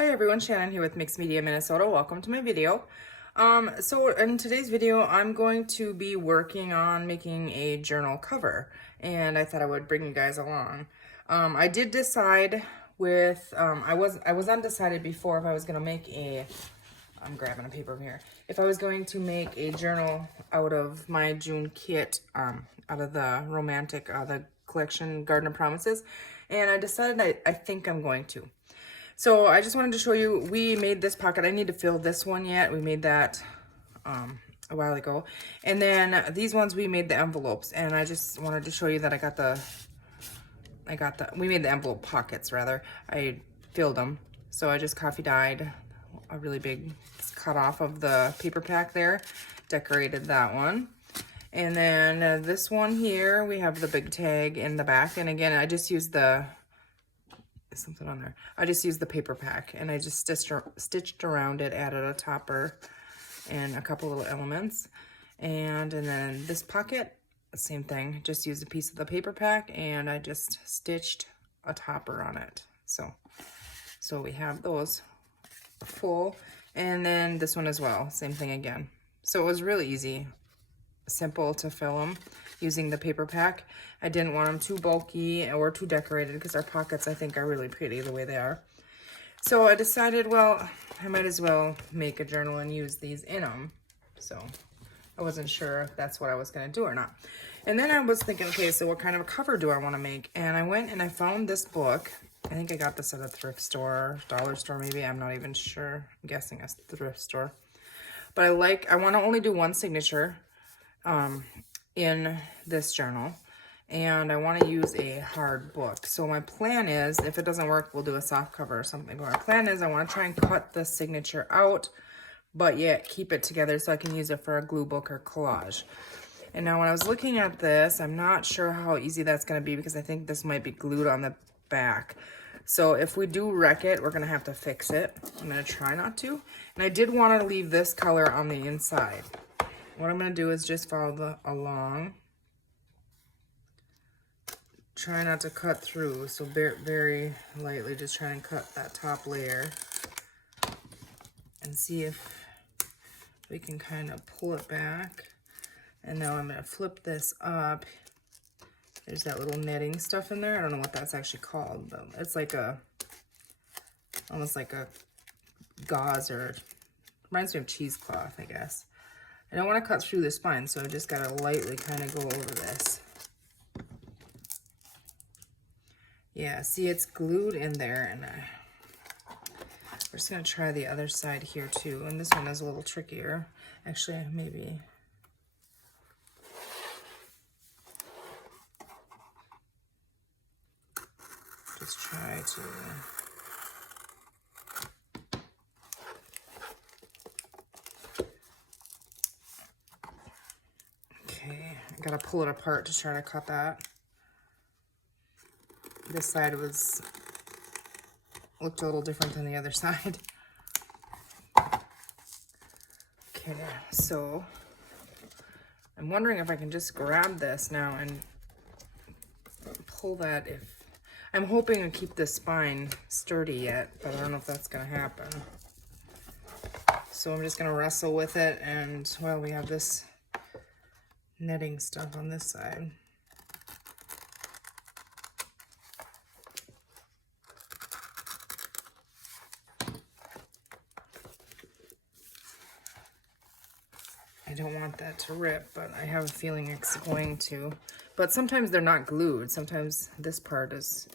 Hi everyone, Shannon here with Mixed Media Minnesota. Welcome to my video. So in today's video, I'm going to be working on making a journal cover, and I thought I would bring you guys along. I did decide with, I was undecided before if I was going to make a, I'm grabbing a paper here, if I was going to make a journal out of my June kit, out of the romantic, the collection Garden of Promises, and I decided I think I'm going to. So I just wanted to show you, we made this pocket. I need to fill this one yet. We made that a while ago. And then these ones, we made the envelopes. And I just wanted to show you that we made the envelope pockets rather. I filled them. So I just coffee dyed a really big cut off of the paper pack there. Decorated that one. And then this one here, we have the big tag in the back. And again, I just used something on there. I just used the paper pack and I just stitched around it, added a topper and a couple little elements. And then this pocket, same thing, just used a piece of the paper pack and I just stitched a topper on it. So we have those full, and then this one as well, same thing again. So it was really easy, simple to fill them using the paper pack. I didn't want them too bulky or too decorated because our pockets, I think, are really pretty the way they are. So I decided, well, I might as well make a journal and use these in them. So I wasn't sure if that's what I was going to do or not. And then I was thinking, okay, so what kind of a cover do I want to make? And I went and I found this book. I think I got this at a thrift store, dollar store maybe. I'm not even sure. I'm guessing a thrift store. But I want to only do one signature in this journal, and I want to use a hard book. So my plan is, if it doesn't work, we'll do a soft cover or something. But my plan is I want to try and cut the signature out, but yet keep it together so I can use it for a glue book or collage. And now when I was looking at this, I'm not sure how easy that's going to be because I think this might be glued on the back. So if we do wreck it, we're going to have to fix it. I'm going to try not to. And I did want to leave this color on the inside. What I'm going to do is just follow along. Try not to cut through, so very lightly, just try and cut that top layer. And see if we can kind of pull it back. And now I'm going to flip this up. There's that little netting stuff in there. I don't know what that's actually called, but it's like almost like a gauze, or reminds me of cheesecloth, I guess. I don't want to cut through the spine, so I just got to lightly kind of go over this. Yeah, see, it's glued in there, and we're just going to try the other side here too. And this one is a little trickier. Actually, maybe. Just try to... I gotta pull it apart to try to cut that. This side looked a little different than the other side. Okay, so I'm wondering if I can just grab this now and pull that. I'm hoping to keep this spine sturdy yet, but I don't know if that's gonna happen. So I'm just gonna wrestle with it, and well, we have this netting stuff on this side. I don't want that to rip, but I have a feeling it's going to. But sometimes they're not glued. Sometimes this part is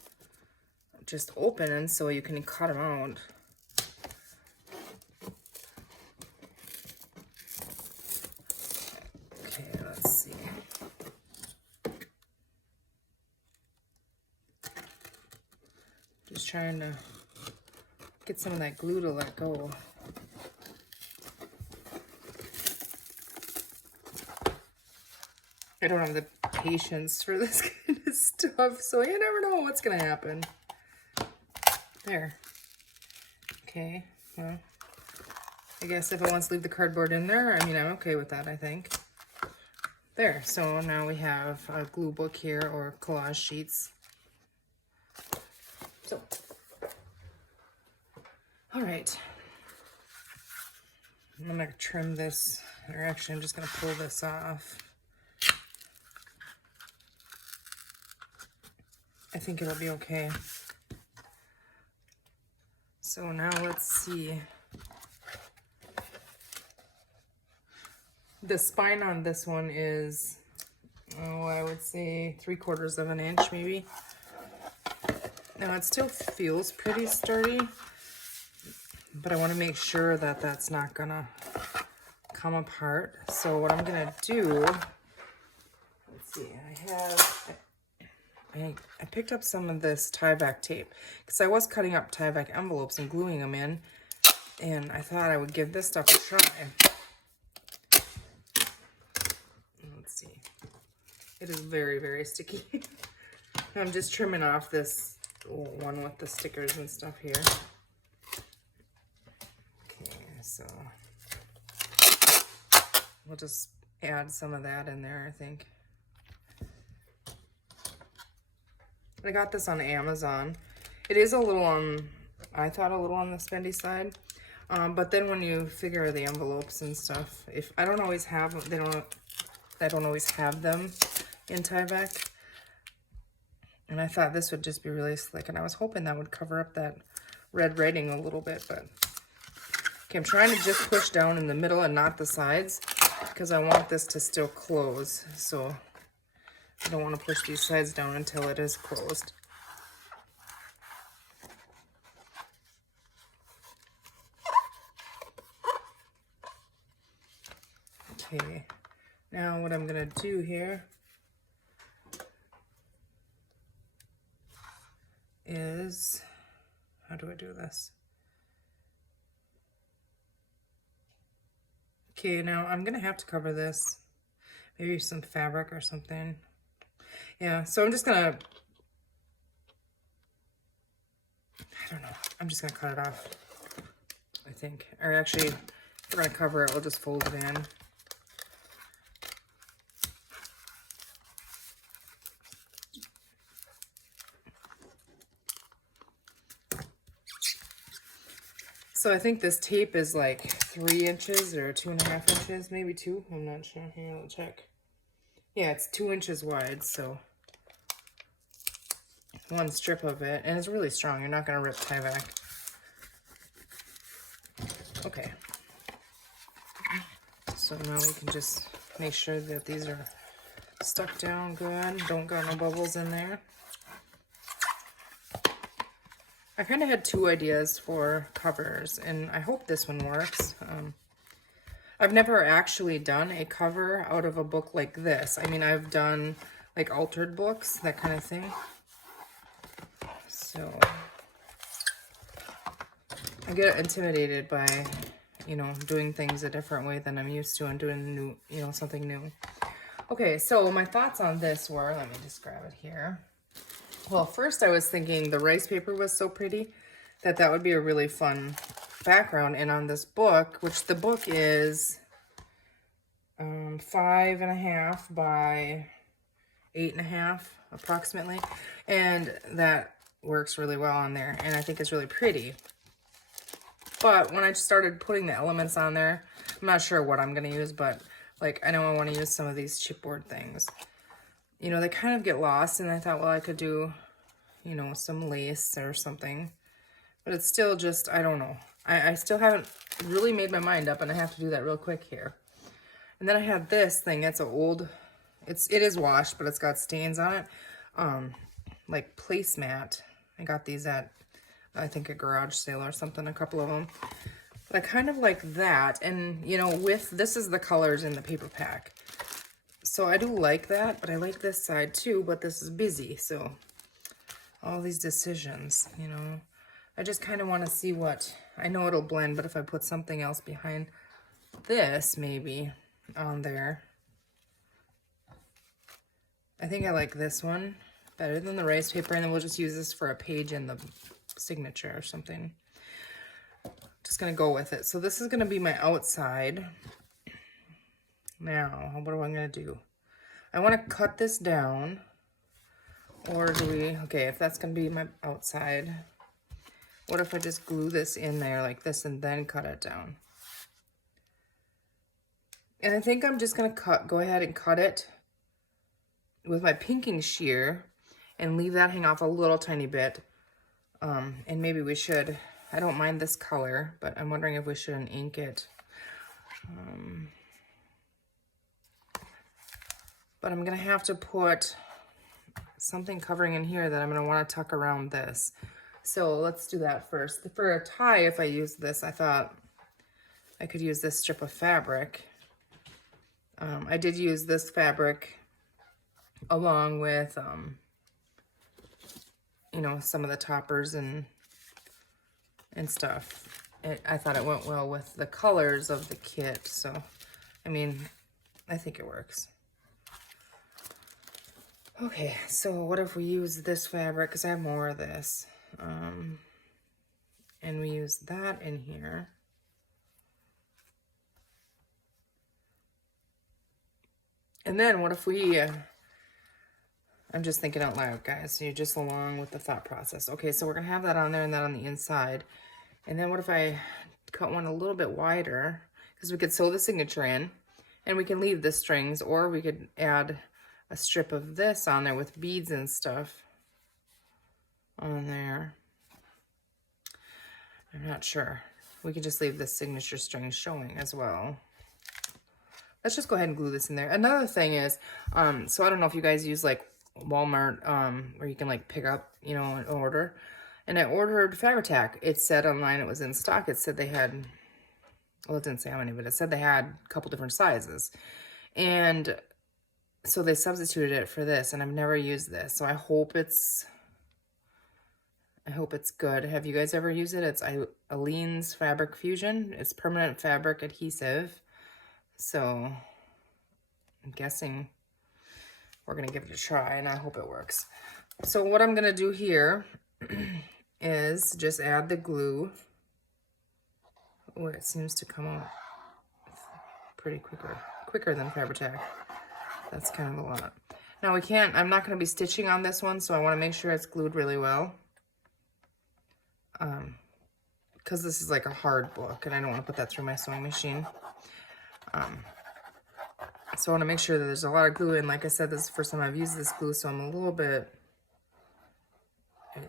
just open, and so you can cut them out. Just trying to get some of that glue to let go. I don't have the patience for this kind of stuff, so you never know what's gonna happen. There. Okay, well, I guess if it wants to leave the cardboard in there, I mean, I'm okay with that, I think. There, so now we have a glue book here, or collage sheets. So, All right. I'm gonna trim this, or actually I'm just gonna pull this off. I think it'll be okay. So now let's see. The spine on this one is, oh, I would say 3/4 of an inch maybe. Now it still feels pretty sturdy, but I want to make sure that that's not gonna come apart. So what I'm gonna do, let's see, I picked up some of this Tyvek tape because I was cutting up Tyvek envelopes and gluing them in, and I thought I would give this stuff a try. Let's see. It is very, very sticky. I'm just trimming off this one with the stickers and stuff here. Okay, so we'll just add some of that in there, I think. I got this on Amazon. It is a little on, I thought a little on the spendy side. But then when you figure the envelopes and stuff, if I don't always have them, I don't always have them in Tyvek. And I thought this would just be really slick, and I was hoping that would cover up that red writing a little bit, but okay, I'm trying to just push down in the middle and not the sides because I want this to still close. So I don't want to push these sides down until it is closed. Okay, now what I'm gonna do here is, how do I do this? Okay, now I'm gonna have to cover this, maybe some fabric or something. Yeah, so I'm just gonna, I don't know, I'm just gonna cut it off, I think. Or actually, if we're gonna cover it, we'll just fold it in. So I think this tape is like 3 inches or 2.5 inches, maybe 2. I'm not sure. Here, I'll check. Yeah, it's 2 inches wide, so one strip of it, and it's really strong. You're not gonna rip Tyvek. Okay. So now we can just make sure that these are stuck down good. Don't got no bubbles in there. I kind of had 2 ideas for covers, and I hope this one works. I've never actually done a cover out of a book like this. I mean, I've done like altered books, that kind of thing. So I get intimidated by, you know, doing things a different way than I'm used to and doing new, you know, something new. Okay, so my thoughts on this were, let me just grab it here. Well, first I was thinking the rice paper was so pretty that that would be a really fun background. And on this book, which the book is 5.5 by 8.5 approximately, and that works really well on there, and I think it's really pretty. But when I started putting the elements on there, I'm not sure what I'm going to use, but like I know I want to use some of these chipboard things. You know, they kind of get lost, and I thought, well, I could do, you know, some lace or something. But it's still just, I don't know. I still haven't really made my mind up, and I have to do that real quick here. And then I have this thing. It's an old, it is washed, but it's got stains on it. Like placemat. I got these at, I think, a garage sale or something, a couple of them. But I kind of like that. And, you know, with, this is the colors in the paper pack. So I do like that, but I like this side too, but this is busy. So all these decisions, you know, I just kind of want to see what, I know it'll blend, but if I put something else behind this, maybe on there. I think I like this one better than the rice paper, and then we'll just use this for a page in the signature or something. Just gonna go with it. So this is gonna be my outside. Now, what am I gonna do? I want to cut this down, or do we, okay, if that's gonna be my outside, What if I just glue this in there like this and then cut it down? And I think I'm just gonna go ahead and cut it with my pinking shear and leave that hang off a little tiny bit. And maybe we should, I don't mind this color, but I'm wondering if we shouldn't ink it. But I'm gonna have to put something covering in here that I'm gonna wanna tuck around this. So let's do that first. For a tie, if I use this, I thought I could use this strip of fabric. I did use this fabric along with, you know, some of the toppers and stuff. I thought it went well with the colors of the kit. So, I mean, I think it works. Okay, so what if we use this fabric? Because I have more of this. And we use that in here. And then what if we, I'm just thinking out loud, guys, so you're just along with the thought process. Okay, so we're gonna have that on there and that on the inside. And then what if I cut one a little bit wider? Because we could sew the signature in and we can leave the strings, or we could add a strip of this on there with beads and stuff on there. I'm not sure. We could just leave the signature string showing as well. Let's just go ahead and glue this in there. Another thing is, so I don't know if you guys use like Walmart, where you can like pick up, you know, an order. And I ordered Fabri-Tac. It said online it was in stock. It said they had, well, it didn't say how many, but it said they had a couple different sizes. And so they substituted it for this, and I've never used this. So I hope it's good. Have you guys ever used it? It's Aleene's Fabric Fusion. It's permanent fabric adhesive. So I'm guessing we're gonna give it a try, and I hope it works. So what I'm gonna do here is just add the glue. Oh, it seems to come out pretty quicker than Fabri-Tac. That's kind of a lot. Now I'm not gonna be stitching on this one, so I wanna make sure it's glued really well. Because this is like a hard book, and I don't wanna put that through my sewing machine. So I want to make sure that there's a lot of glue in. Like I said, this is the first time I've used this glue, so I'm a little bit,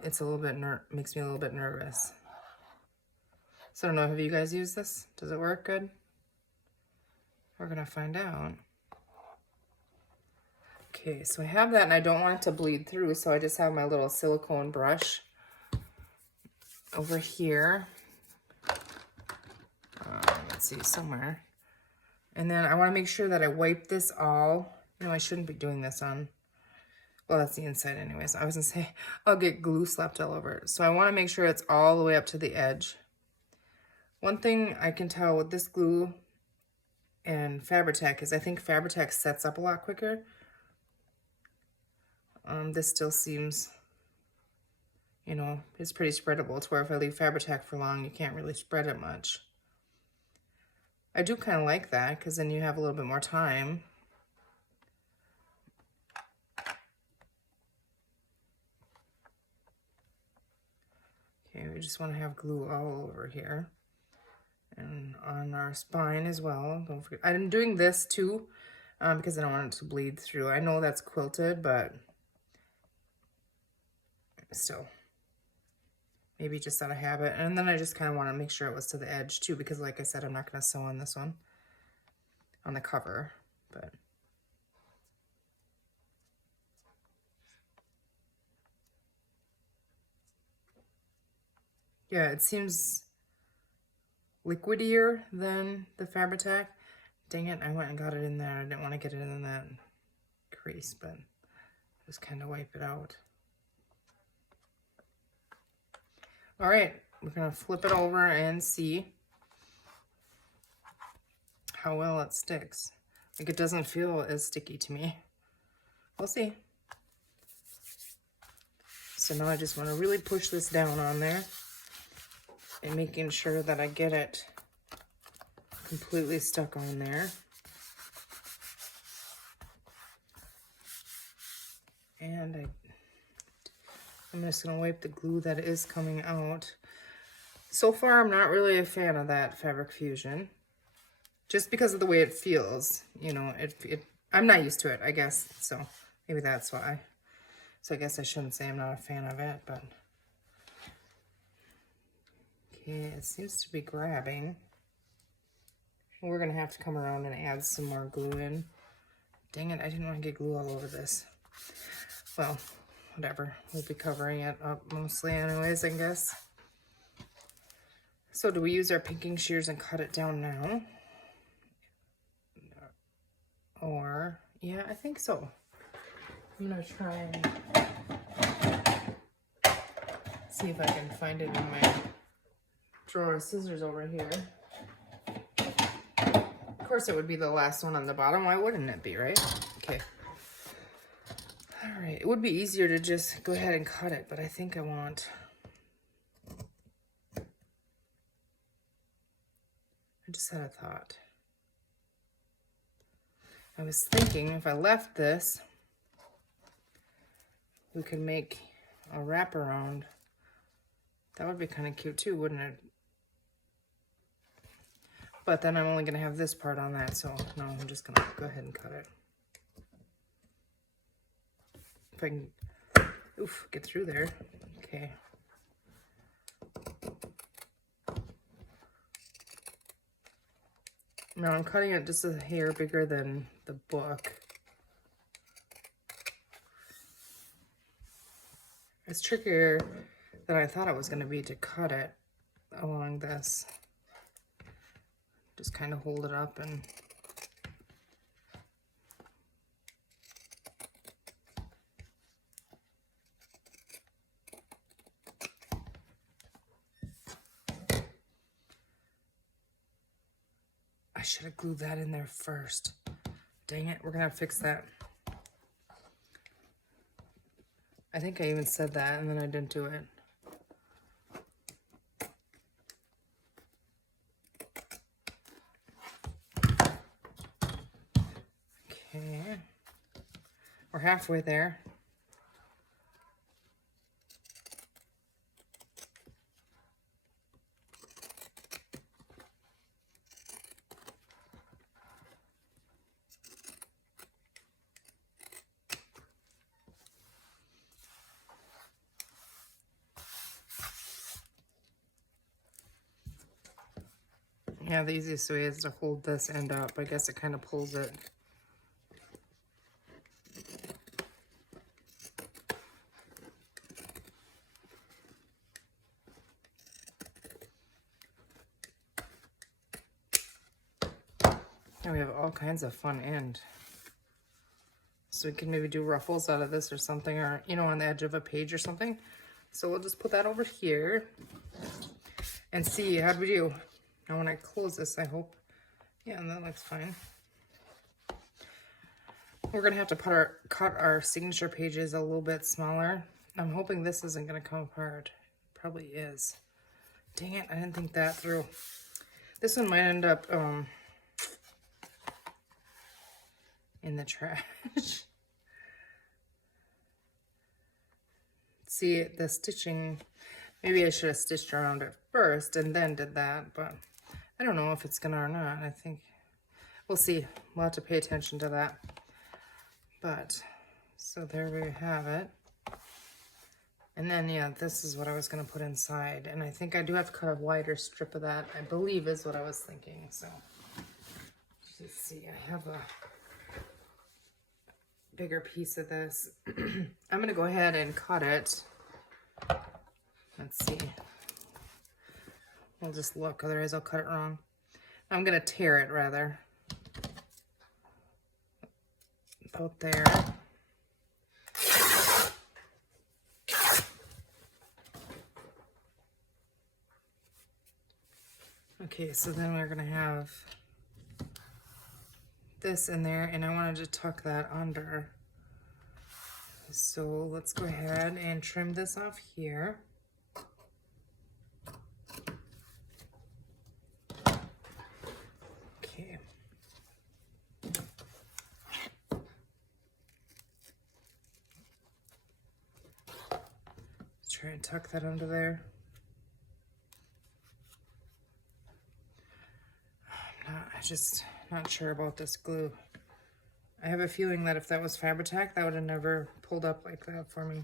makes me a little bit nervous. So I don't know, have you guys used this? Does it work good? We're gonna find out. Okay, so I have that, and I don't want it to bleed through, so I just have my little silicone brush over here. Let's see, somewhere. And then I want to make sure that I wipe this all. No, I shouldn't be doing this on, well, that's the inside anyways. I was gonna say, I'll get glue slapped all over it. So I want to make sure it's all the way up to the edge. One thing I can tell with this glue and Fabri-Tac is I think Fabri-Tac sets up a lot quicker. This still seems, you know, it's pretty spreadable to where if I leave Fabri-Tac for long, you can't really spread it much. I do kind of like that because then you have a little bit more time. Okay, we just want to have glue all over here and on our spine as well. Don't forget, I'm doing this too because I don't want it to bleed through. I know that's quilted, but still, maybe just out of habit. And then I just kind of want to make sure it was to the edge too, because like I said, I'm not going to sew on this one, on the cover, but. Yeah, it seems liquidier than the Fabri-Tac. Dang it, I went and got it in there. I didn't want to get it in that crease, but just kind of wipe it out. All right, we're gonna flip it over and see how well it sticks. Like, it doesn't feel as sticky to me. We'll see. So now I just want to really push this down on there and making sure that I get it completely stuck on there. And I'm just gonna wipe the glue that is coming out. So far, I'm not really a fan of that fabric fusion. Just because of the way it feels, you know, I'm not used to it, I guess. So maybe that's why. So I guess I shouldn't say I'm not a fan of it, but. Okay, it seems to be grabbing. We're gonna have to come around and add some more glue in. Dang it, I didn't want to get glue all over this. Well, whatever. We'll be covering it up mostly anyways, I guess. So do we use our pinking shears and cut it down now? Or, yeah, I think so. I'm gonna try and see if I can find it in my drawer of scissors over here. Of course it would be the last one on the bottom. Why wouldn't it be, right? Okay. All right, it would be easier to just go ahead and cut it, but I think I want... I just had a thought. I was thinking if I left this, we could make a wraparound. That would be kind of cute too, wouldn't it? But then I'm only going to have this part on that, so no, I'm just going to go ahead and cut it. If I can, oof, get through there. Okay. Now I'm cutting it just a hair bigger than the book. It's trickier than I thought it was going to be to cut it along this. Just kind of hold it up and I should have glued that in there first. Dang it, we're gonna have to fix that. I think I even said that and then I didn't do it. Okay, we're halfway there. Yeah, the easiest way is to hold this end up. I guess it kind of pulls it. And we have all kinds of fun end. So we can maybe do ruffles out of this or something, or, you know, on the edge of a page or something. So we'll just put that over here and see how do we do. Now when I close this, I hope, yeah, that looks fine. We're gonna have to cut our signature pages a little bit smaller. I'm hoping this isn't gonna come apart. Probably is. Dang it, I didn't think that through. This one might end up in the trash. See, the stitching, maybe I should have stitched around it first and then did that, but I don't know if it's gonna or not. I think we'll see. We'll have to pay attention to that. But so there we have it. And then, yeah, this is what I was gonna put inside. And I think I do have to cut a wider strip of that, I believe is what I was thinking. So let's see, I have a bigger piece of this. I'm gonna go ahead and cut it. Let's see. I'll just look, otherwise I'll cut it wrong. I'm gonna tear it rather. About there. Okay, so then we're gonna have this in there, and I wanted to tuck that under. So let's go ahead and trim this off here. Okay. Let's try and tuck that under there. just not sure about this glue. I have a feeling that if that was Fabri-Tac, that would have never pulled up like that for me.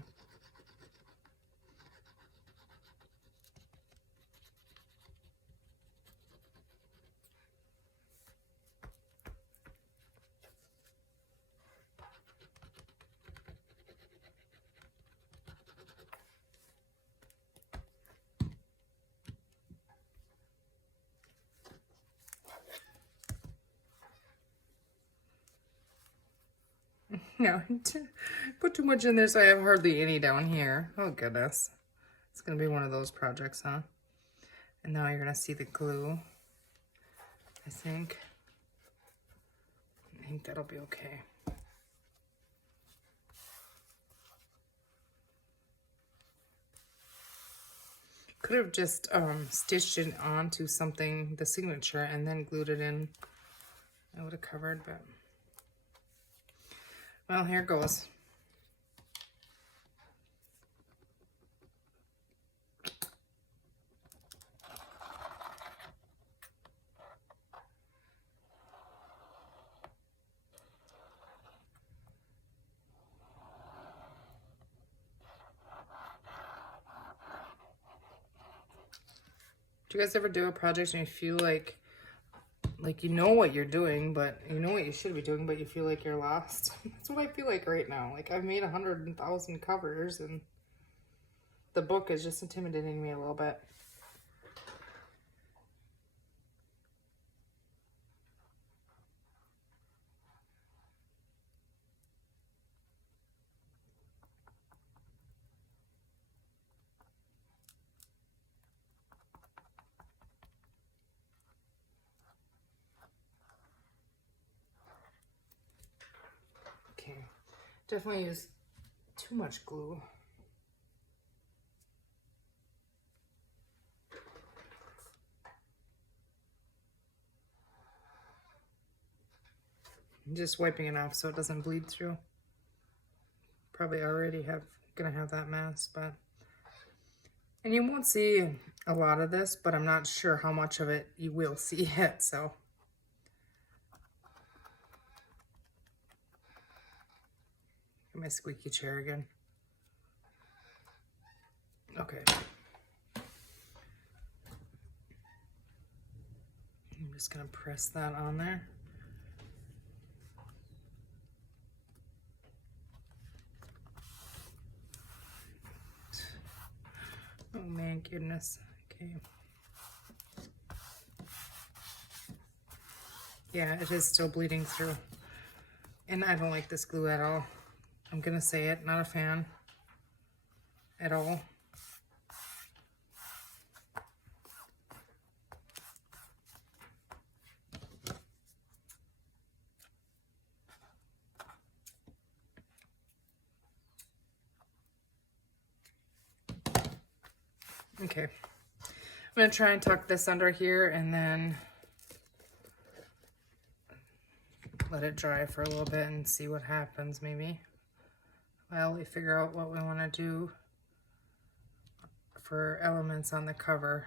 No, put too much in there so I have hardly any down here. Oh goodness. It's gonna be one of those projects, huh? And now you're gonna see the glue. I think that'll be okay. Could have just stitched it onto something, the signature, and then glued it in. I would have covered, but well, here it goes. Do you guys ever do a project and you feel like you know what you're doing, but you know what you should be doing, but you feel like you're lost? That's what I feel like right now. Like I've made 100,000 covers and the book is just intimidating me a little bit. Okay, definitely use too much glue. I'm just wiping it off so it doesn't bleed through. Probably already gonna have that mess, but and you won't see a lot of this, but I'm not sure how much of it you will see yet, so. Get my squeaky chair again. Okay. I'm just gonna press that on there. Oh man, goodness. Okay. Yeah, it is still bleeding through. And I don't like this glue at all. I'm gonna say it, not a fan at all. Okay, I'm gonna try and tuck this under here and then let it dry for a little bit and see what happens maybe. While we figure out what we wanna do for elements on the cover.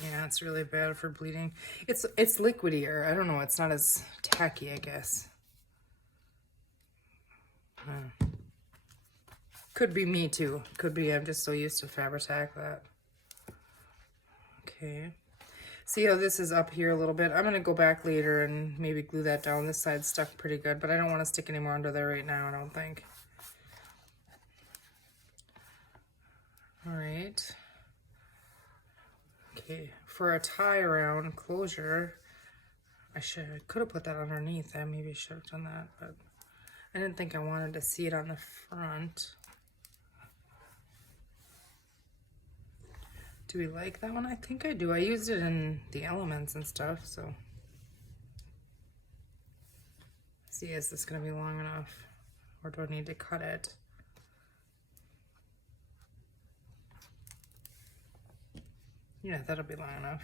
Yeah, it's really bad for bleeding. It's liquidier. I don't know. It's not as tacky, I guess. Could be me too. Could be I'm just so used to Fabri-Tac that. Okay. See how this is up here a little bit? I'm going to go back later and maybe glue that down. This side's stuck pretty good, but I don't want to stick any more under there right now, I don't think. All right. Okay, for a tie around closure, I could have put that underneath. I maybe should have done that, but I didn't think I wanted to see it on the front. Do we like that one? I think I do. I used it in the elements and stuff, so. See, is this gonna be long enough? or do I need to cut it? Yeah, that'll be long enough.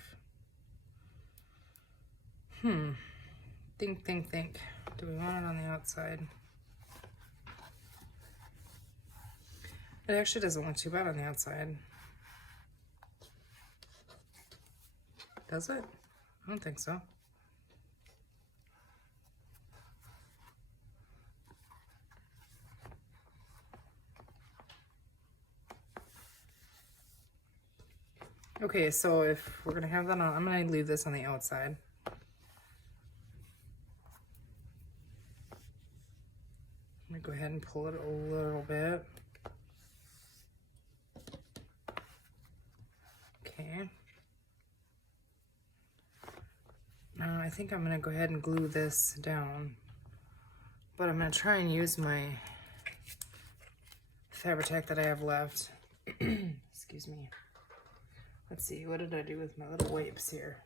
Think. Do we want it on the outside? It actually doesn't look too bad on the outside. Does it? I don't think so. Okay, so if we're gonna have that on, I'm gonna leave this on the outside. I'm gonna go ahead and pull it a little bit. Okay. Now I think I'm gonna go ahead and glue this down, but I'm gonna try and use my Fabri-Tac that I have left. Excuse me. Let's see, what did I do with my little wipes here?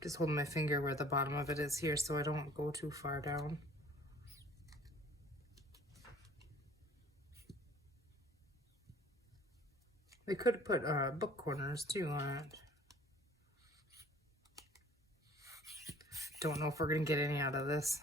Just holding my finger where the bottom of it is here so I don't go too far down. We could put book corners too on it. Don't know if we're gonna get any out of this.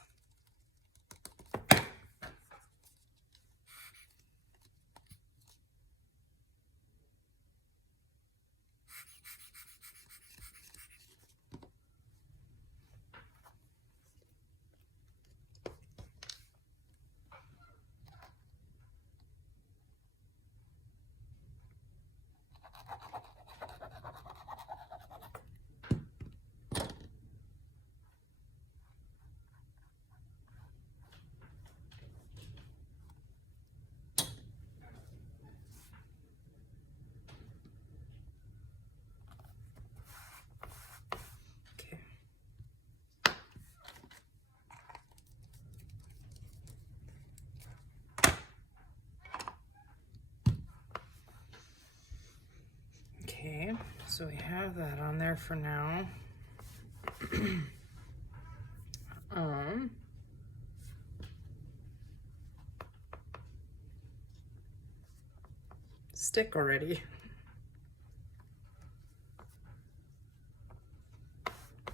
Okay, so we have that on there for now. Stick already.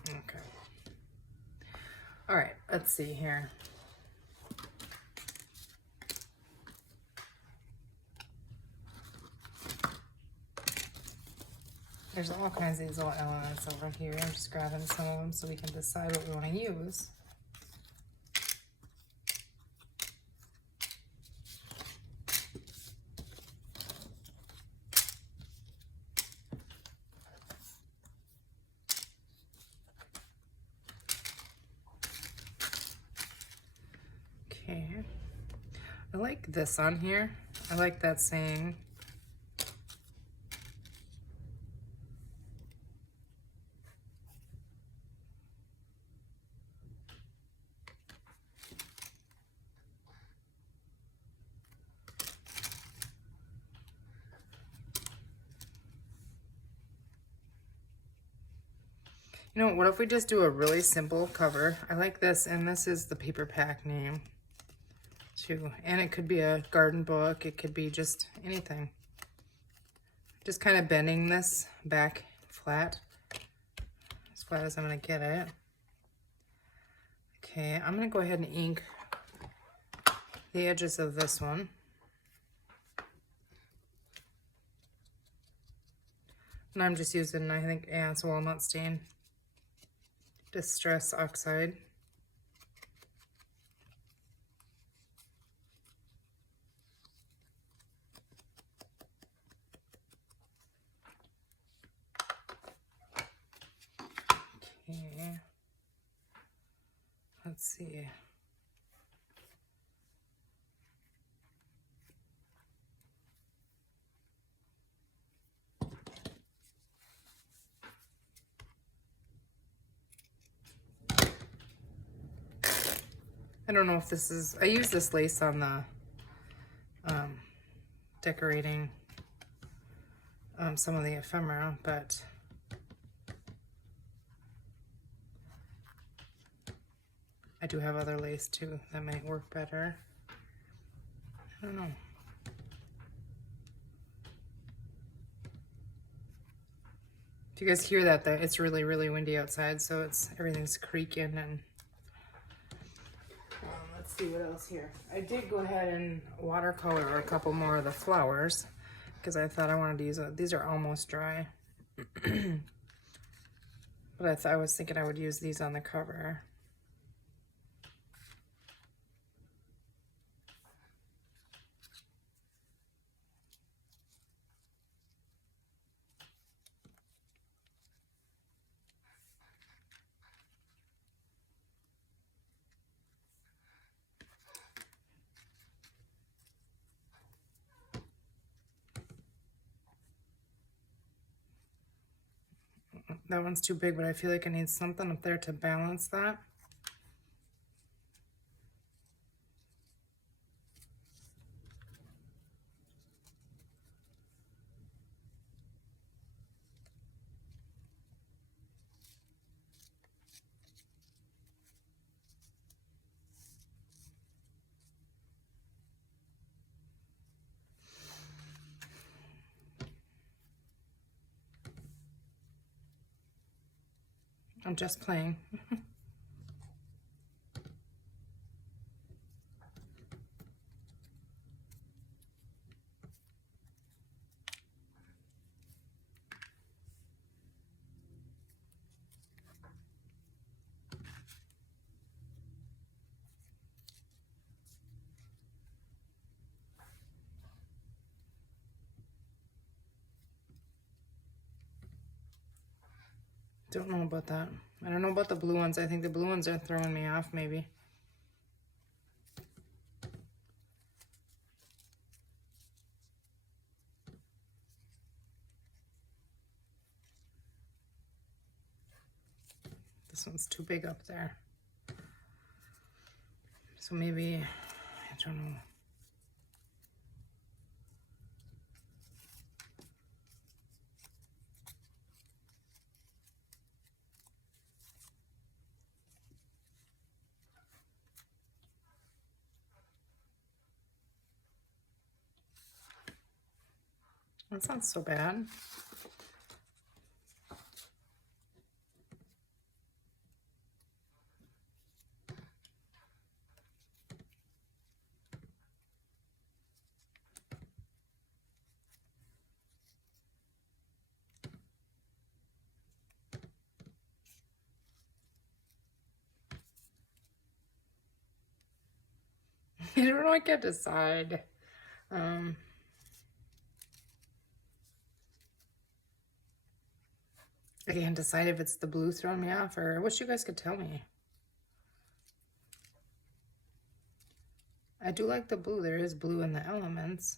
Okay. All right, let's see here. There's all kinds of these little elements over here. I'm just grabbing some of them so we can decide what we want to use. Okay. I like this on here. I like that saying. You know, what if we just do a really simple cover? I like this, and this is the paper pack name too. And it could be a garden book. It could be just anything. Just kind of bending this back flat, as flat as I'm gonna get it. Okay, I'm gonna go ahead and ink the edges of this one. And I'm just using, I think, yeah, it's walnut stain. Distress oxide. Okay. Let's see. I don't know if this is, I use this lace on the decorating some of the ephemera, but I do have other lace too that might work better. I don't know. If you guys hear that, it's really, really windy outside, so everything's creaking. And let's see what else here. I did go ahead and watercolor a couple more of the flowers because I thought I wanted to use these are almost dry. But I was thinking I would use these on the cover. That one's too big, but I feel like I need something up there to balance that. I'm just playing. Don't know about that. I don't know about the blue ones. I think the blue ones are throwing me off, maybe. This one's too big up there. So maybe, I don't know. That's not so bad. I don't know, I can't decide. I can't decide if it's the blue throwing me off, or I wish you guys could tell me. I do like the blue. There is blue in the elements.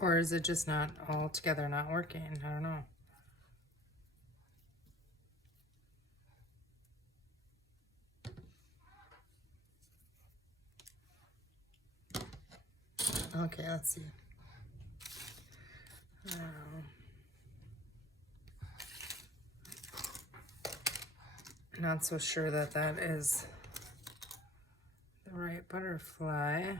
Or is it just not all together not working? I don't know. Okay, let's see. Not so sure that that is the right butterfly.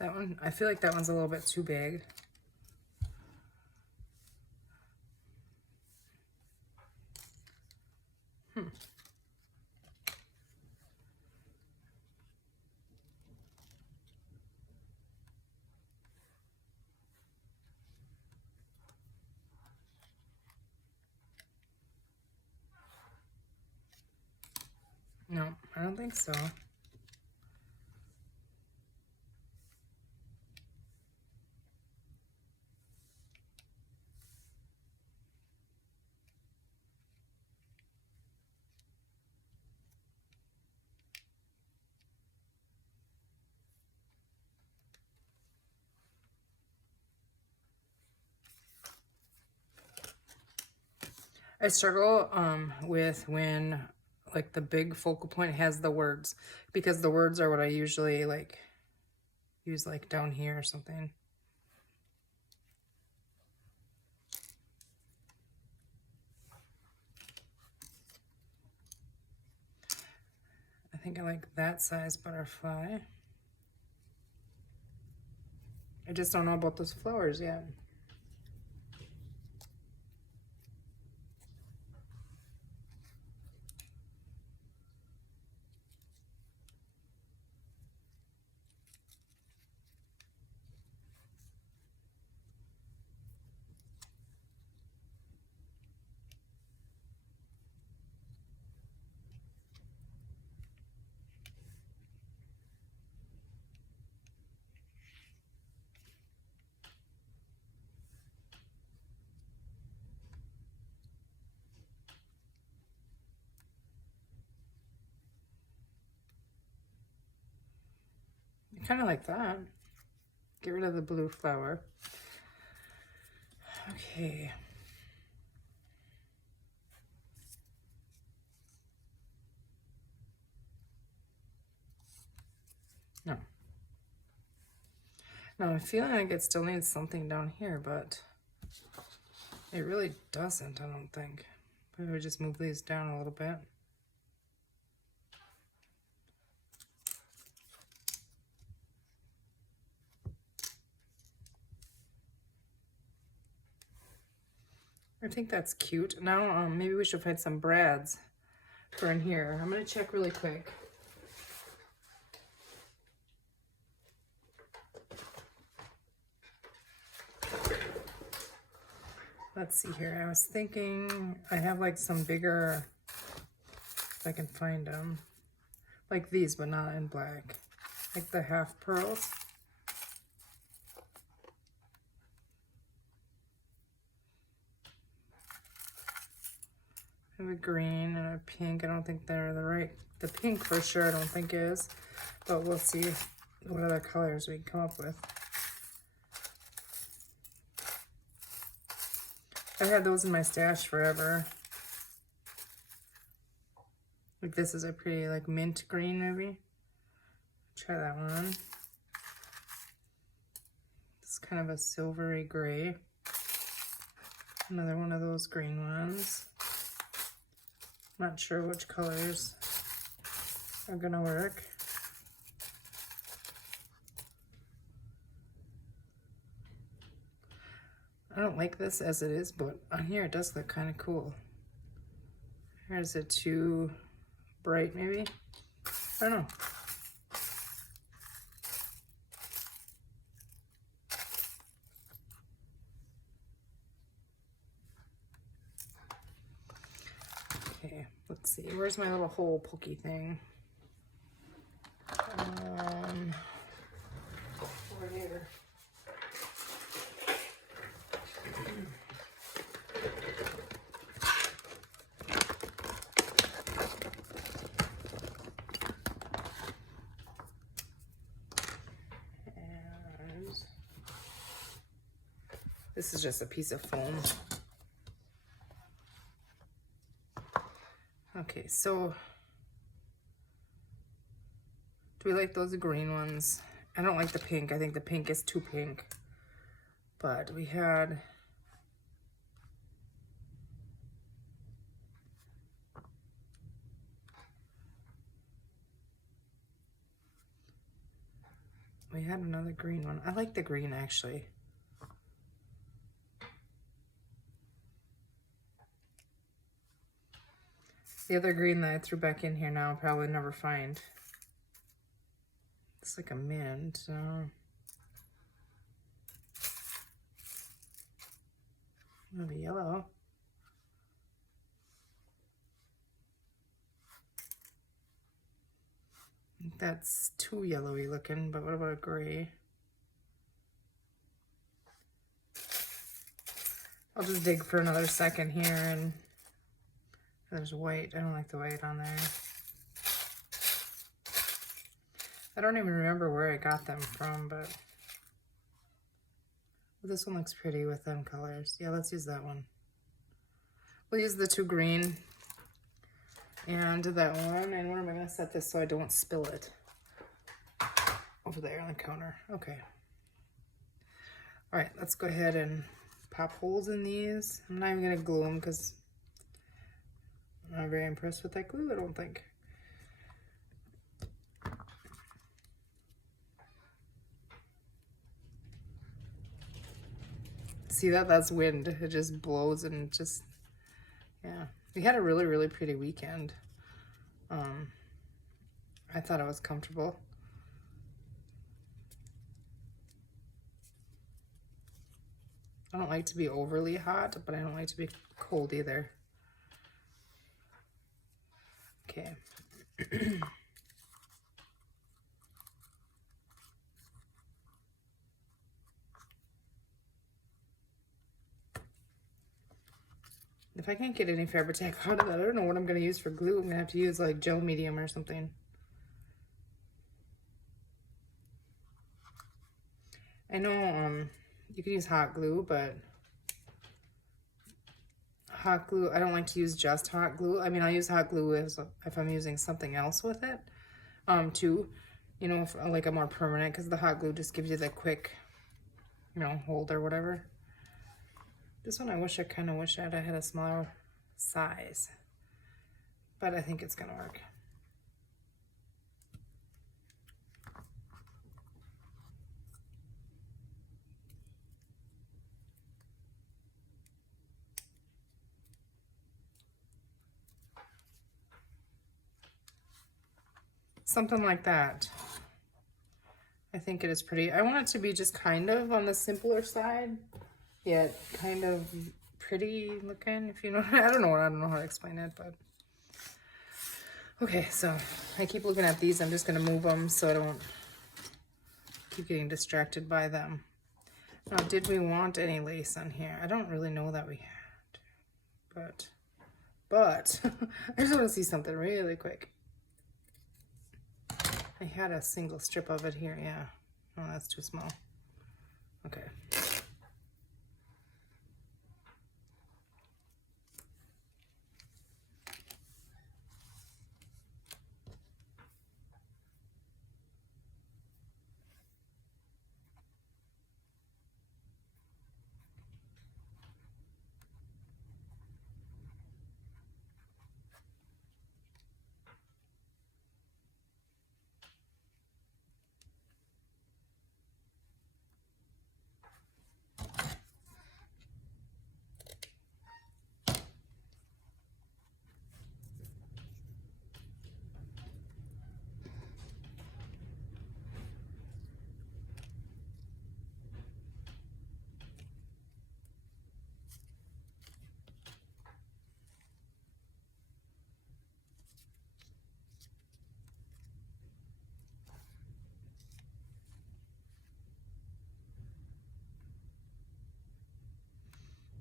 That one, I feel like that one's a little bit too big. No, I don't think so. I struggle with when like the big focal point has the words, because the words are what I usually like use like down here or something. I think I like that size butterfly. I just don't know about those flowers yet. I kind of like that. Get rid of the blue flower. Okay. No. No, I'm feeling like it still needs something down here, but it really doesn't, I don't think. Maybe we just move these down a little bit. I think that's cute. Now, maybe we should find some brads for in here. I'm gonna check really quick. Let's see here. I was thinking I have like some bigger, if I can find them, like these, but not in black, like the half pearls. I have a green and a pink. I don't think they're the pink for sure I don't think is, but we'll see what other colors we can come up with. I've had those in my stash forever. Like this is a pretty like mint green maybe. Try that one. It's kind of a silvery gray. Another one of those green ones. Not sure which colors are gonna work. I don't like this as it is, but on here it does look kind of cool. Or is it too bright maybe? I don't know. Okay, let's see. Where's my little hole pokey thing? Over here. And this is just a piece of foam. Okay, so do we like those green ones? I don't like the pink. I think the pink is too pink. But we had another green one. I like the green actually. The other green that I threw back in here now I'll probably never find. It's like a mint. Maybe yellow. I think that's too yellowy looking, but what about a gray? I'll just dig for another second here, and there's white. I don't like the white on there. I don't even remember where I got them from, but well, this one looks pretty with them colors. Yeah, let's use that one. We'll use the 2 green and that one. And where am I going to set this so I don't spill it? Over there on the counter. Okay. All right, let's go ahead and pop holes in these. I'm not even going to glue them because I'm not very impressed with that glue, I don't think. See that? That's wind. It just blows and just, yeah. We had a really, really pretty weekend. I thought it was comfortable. I don't like to be overly hot, but I don't like to be cold either. Okay. If I can't get any Fabri-Tac out of that, I don't know what I'm going to use for glue. I'm going to have to use like gel medium or something. I know you can use hot glue, but hot glue, I don't like to use just hot glue. I mean, I'll use hot glue if I'm using something else with it, too. You know, like a more permanent, because the hot glue just gives you the quick, you know, hold or whatever. This one, I kind of wish I had a smaller size, but I think it's gonna work. Something like that. I think it is pretty. I want it to be just kind of on the simpler side, yet kind of pretty looking, if you know. I don't know how to explain it, but okay. So I keep looking at these. I'm just gonna move them so I don't keep getting distracted by them. Now, did we want any lace on here? I don't really know that we had, but I just want to see something really quick. I had a single strip of it here, yeah. Oh, that's too small. Okay.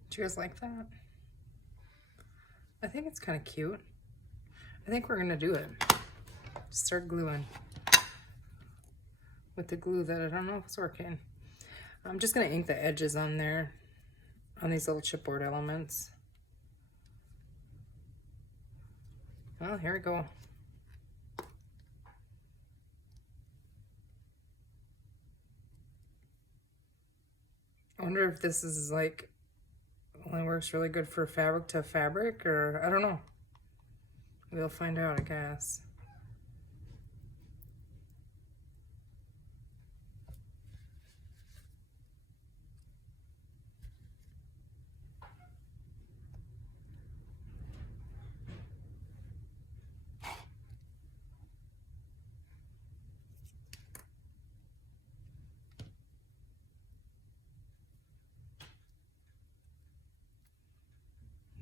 Do you guys like that? I think it's kind of cute. I think we're gonna do it. Start gluing with the glue that I don't know if it's working. I'm just gonna ink the edges on there, on these little chipboard elements. Well, here we go. I wonder if this is like, only works really good for fabric to fabric, or I don't know. We'll find out, I guess.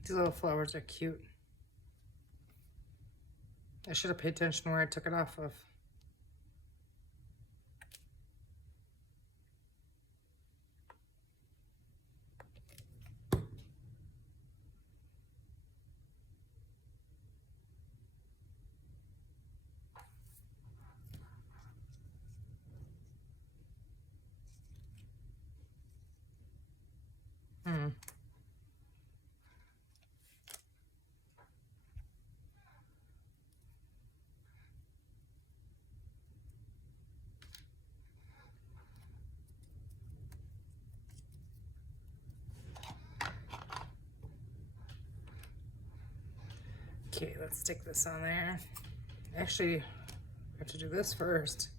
These little flowers are cute. I should have paid attention where I took it off of. Okay, let's stick this on there. Actually, I have to do this first.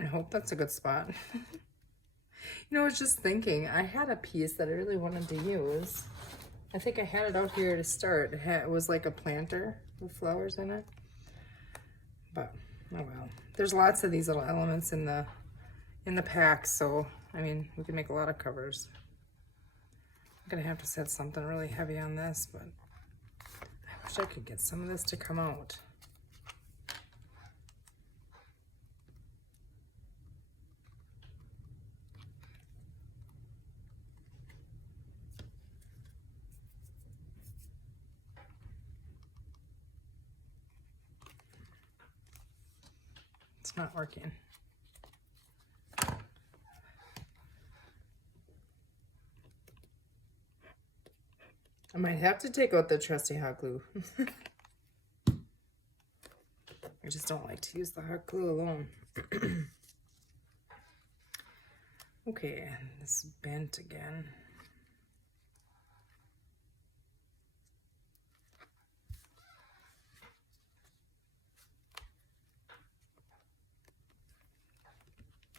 I hope that's a good spot. You know, I was just thinking, I had a piece that I really wanted to use. I think I had it out here to start. It was like a planter with flowers in it. But, oh well. There's lots of these little elements in the pack, so, I mean, we can make a lot of covers. I'm gonna have to set something really heavy on this, but I wish I could get some of this to come out. It's not working. I might have to take out the trusty hot glue. I just don't like to use the hot glue alone. Okay, this is bent again.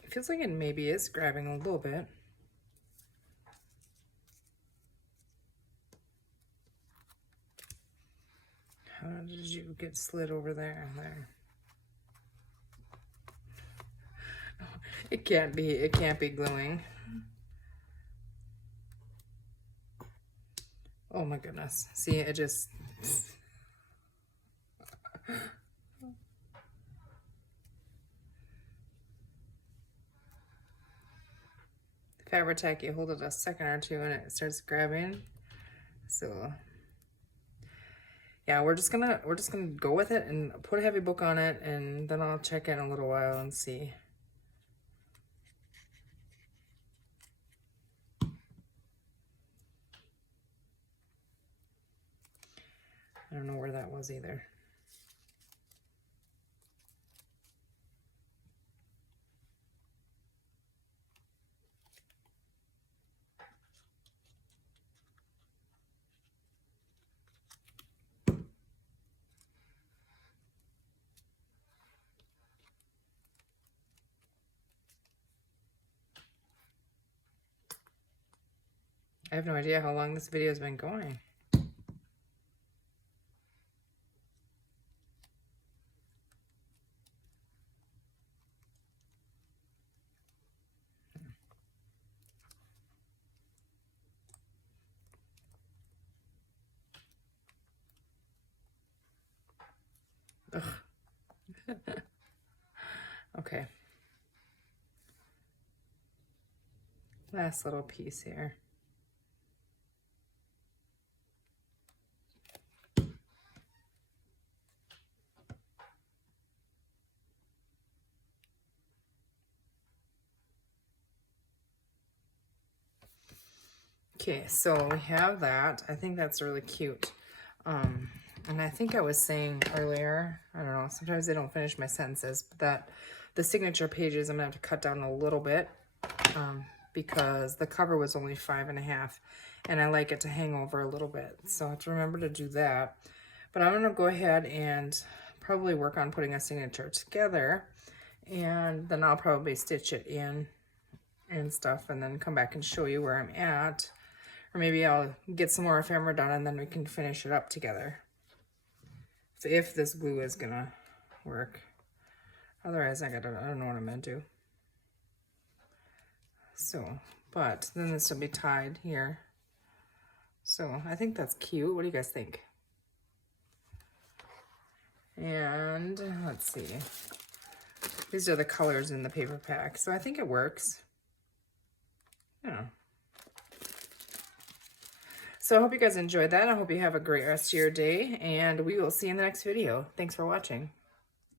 It feels like it maybe is grabbing a little bit. How did you get slid over there? There. It can't be gluing. Oh my goodness. See, it just... Fabri-Tac, you hold it a second or two and it starts grabbing. So yeah, we're just gonna go with it and put a heavy book on it, and then I'll check in a little while and see. I don't know where that was either. I have no idea how long this video has been going. Ugh. Okay. Last little piece here. Okay, so we have that. I think that's really cute. And I think I was saying earlier, I don't know, sometimes I don't finish my sentences, but that the signature pages I'm gonna have to cut down a little bit because the cover was only 5.5 and I like it to hang over a little bit. So I have to remember to do that. But I'm gonna go ahead and probably work on putting a signature together, and then I'll probably stitch it in and stuff and then come back and show you where I'm at. Or maybe I'll get some more ephemera done and then we can finish it up together. So if this glue is gonna work. Otherwise I don't know what I'm gonna do. So, but then this will be tied here. So I think that's cute. What do you guys think? And let's see. These are the colors in the paper pack. So I think it works. Yeah. So I hope you guys enjoyed that. I hope you have a great rest of your day, and we will see you in the next video. Thanks for watching.